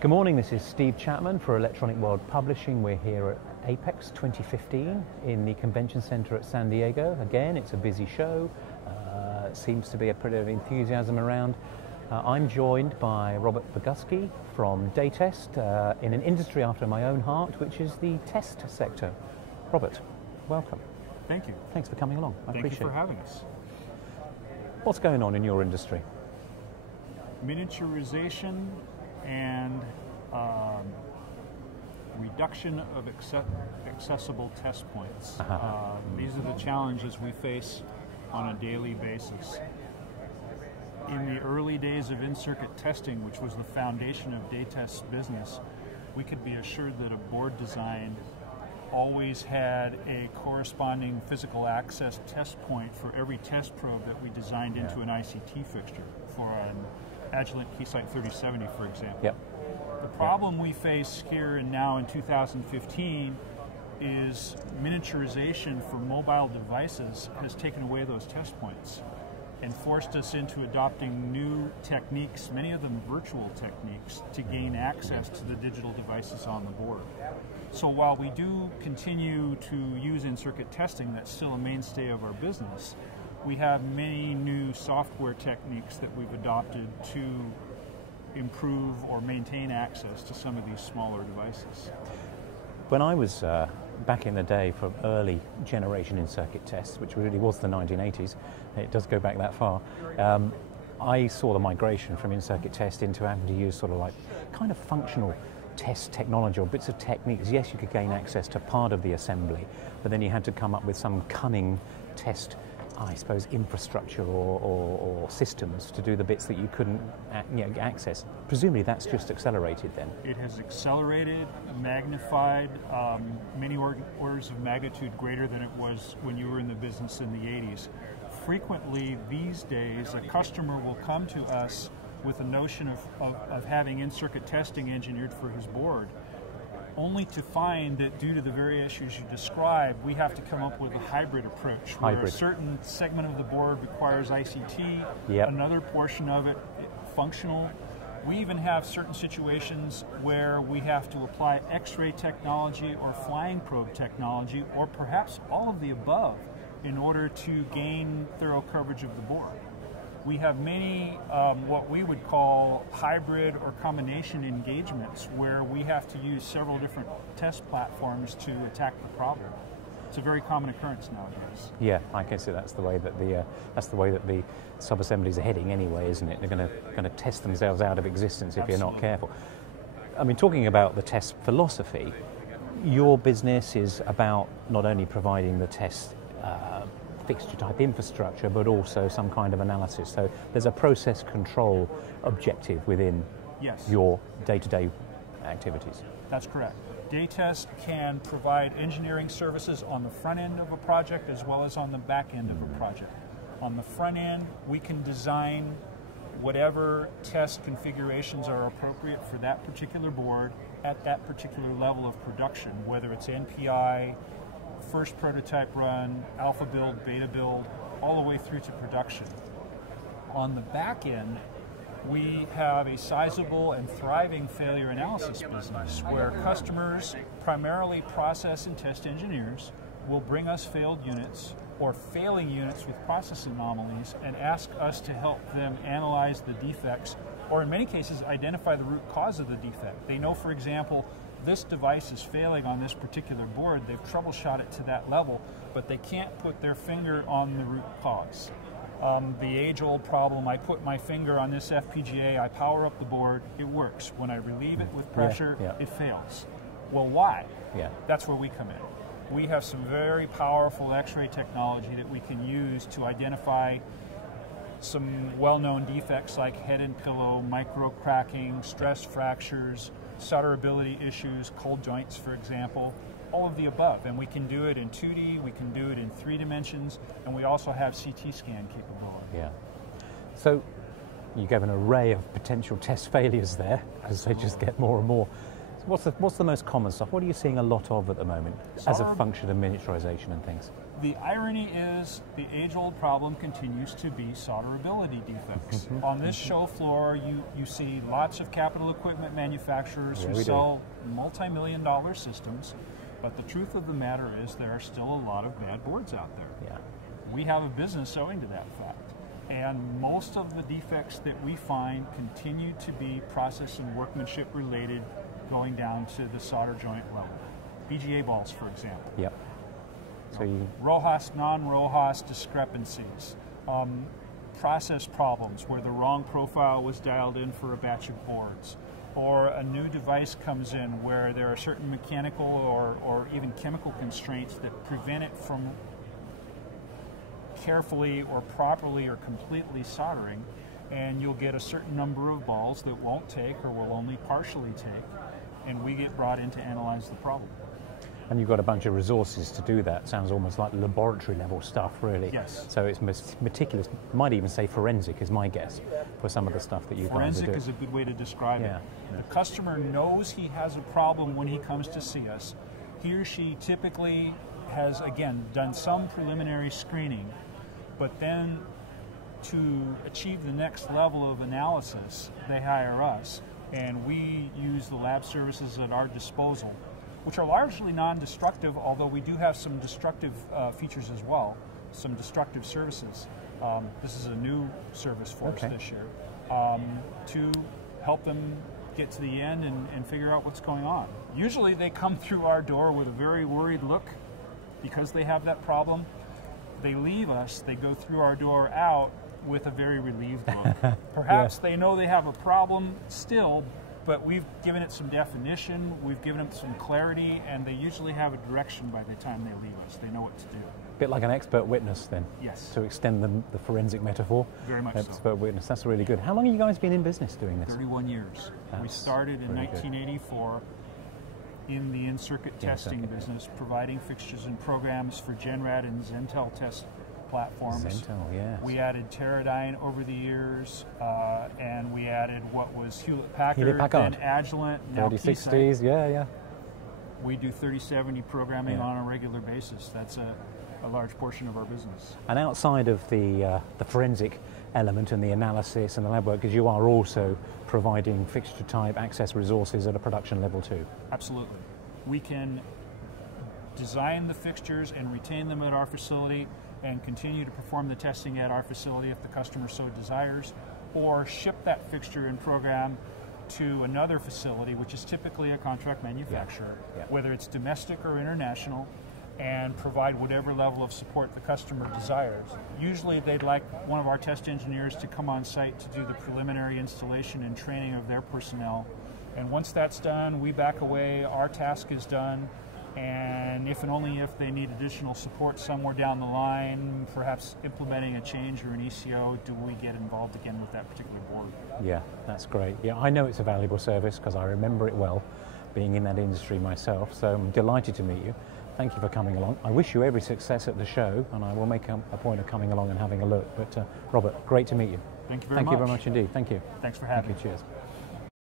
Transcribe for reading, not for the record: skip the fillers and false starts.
Good morning, this is Steve Chapman for Electronic World Publishing. We're here at Aprex 2015 in the Convention Center at San Diego. Again, it's a busy show. Seems to be a bit of enthusiasm around. I'm joined by Robert Boguski from Datest in an industry after my own heart, which is the test sector. Robert, welcome. Thank you. Thanks for coming along. I appreciate it. Thank you for having us. What's going on in your industry? Miniaturization and reduction of accessible test points. These are the challenges we face on a daily basis. In the early days of in-circuit testing, which was the foundation of Datest's business, we could be assured that a board design always had a corresponding physical access test point for every test probe that we designed into an ICT fixture for an Agilent Keysight 3070, for example. Yep. The problem we face here and now in 2015 is miniaturization for mobile devices has taken away those test points and forced us into adopting new techniques, many of them virtual techniques, to gain access to the digital devices on the board. So while we do continue to use in-circuit testing, that's still a mainstay of our business, we have many new software techniques that we've adopted to improve or maintain access to some of these smaller devices. When I was back in the day for early generation in-circuit tests, which really was the 1980s, it does go back that far, I saw the migration from in-circuit test into having to use sort of like kind of functional test technology or bits of techniques. Yes, you could gain access to part of the assembly, but then you had to come up with some cunning test, I suppose, infrastructure or systems to do the bits that you couldn't access. Presumably that's just accelerated then. It has accelerated, magnified, many orders of magnitude greater than it was when you were in the business in the 80s. Frequently these days a customer will come to us with a notion of having in-circuit testing engineered for his board, only to find that due to the very issues you described, we have to come up with a hybrid approach where a certain segment of the board requires ICT, another portion of it functional. We even have certain situations where we have to apply X-ray technology or flying probe technology, or perhaps all of the above, in order to gain thorough coverage of the board. We have many what we would call hybrid or combination engagements where we have to use several different test platforms to attack the problem. It's a very common occurrence nowadays. Yeah, I guess that's the way that the sub-assemblies are heading anyway, isn't it? They're going to test themselves out of existence if you're not careful. I mean, talking about the test philosophy, your business is about not only providing the test fixture type infrastructure, but also some kind of analysis. So there's a process control objective within your day-to-day activities. That's correct. Datest can provide engineering services on the front end of a project as well as on the back end of a project. On the front end, we can design whatever test configurations are appropriate for that particular board at that particular level of production, whether it's NPI, first prototype run, alpha build, beta build, all the way through to production. On the back end, we have a sizable and thriving failure analysis business where customers, primarily process and test engineers, will bring us failed units or failing units with process anomalies and ask us to help them analyze the defects, or in many cases identify the root cause of the defect. They know, for example, this device is failing on this particular board. They've troubleshot it to that level, but they can't put their finger on the root cause. The age-old problem, I put my finger on this FPGA, I power up the board, it works. When I relieve it with pressure, it fails. Well, why? That's where we come in. We have some very powerful X-ray technology that we can use to identify some well-known defects like head and pillow, micro-cracking, stress fractures, solderability issues, cold joints, for example, all of the above. And we can do it in 2D, we can do it in 3 dimensions, and we also have CT scan capability. Yeah. So you gave an array of potential test failures there as they just get more and more. What's the most common stuff? What are you seeing a lot of at the moment as a function of miniaturization and things? The irony is the age-old problem continues to be solderability defects. On this show floor, you see lots of capital equipment manufacturers who sell multi-million-dollar systems, but the truth of the matter is there are still a lot of bad boards out there. Yeah. We have a business owing to that fact. And most of the defects that we find continue to be process and workmanship related, going down to the solder joint level. BGA balls, for example. Yep. So RoHS, non-RoHS discrepancies, process problems where the wrong profile was dialed in for a batch of boards, or a new device comes in where there are certain mechanical or even chemical constraints that prevent it from carefully or properly or completely soldering, and you'll get a certain number of balls that won't take or will only partially take, and we get brought in to analyze the problem. And you've got a bunch of resources to do that. Sounds almost like laboratory level stuff, really. Yes. So it's meticulous. Might even say forensic is my guess for some of the stuff that you guys are doing. Forensic is a good way to describe it. The customer knows he has a problem when he comes to see us. He or she typically has, again, done some preliminary screening, but then to achieve the next level of analysis, they hire us, and we use the lab services at our disposal, which are largely non-destructive, although we do have some destructive features as well, some destructive services. This is a new service for us this year, to help them get to the end and figure out what's going on. Usually they come through our door with a very worried look because they have that problem. They leave us, they go through our door out with a very relieved look. Perhaps they know they have a problem still, but we've given it some definition, we've given them some clarity, and they usually have a direction by the time they leave us. They know what to do. A bit like an expert witness then. Yes. To extend the forensic metaphor. Very much expert witness, that's really good. How long have you guys been in business doing this? 31 years. We started in 1984 in the in-circuit testing business, providing fixtures and programs for Genrad and Zentel test platforms. Zentel, yes. We added Teradyne over the years, and we added what was Hewlett-Packard, then Agilent, now 3060s, yeah. We do 3070 programming on a regular basis. That's a large portion of our business. And outside of the forensic element and the analysis and the lab work, because you are also providing fixture type access resources at a production level too. Absolutely. We can design the fixtures and retain them at our facility and continue to perform the testing at our facility if the customer so desires, or ship that fixture and program to another facility, which is typically a contract manufacturer, whether it's domestic or international, and provide whatever level of support the customer desires. Usually they'd like one of our test engineers to come on site to do the preliminary installation and training of their personnel. And once that's done, we back away, our task is done, and if and only if they need additional support somewhere down the line, perhaps implementing a change or an ECO, do we get involved again with that particular board. Yeah, that's great. Yeah, I know it's a valuable service because I remember it well, being in that industry myself, so I'm delighted to meet you. Thank you for coming along. I wish you every success at the show, and I will make a point of coming along and having a look. But Robert, great to meet you. Thank you very much. Thank you very much indeed. Thank you. Thanks for having me. Cheers.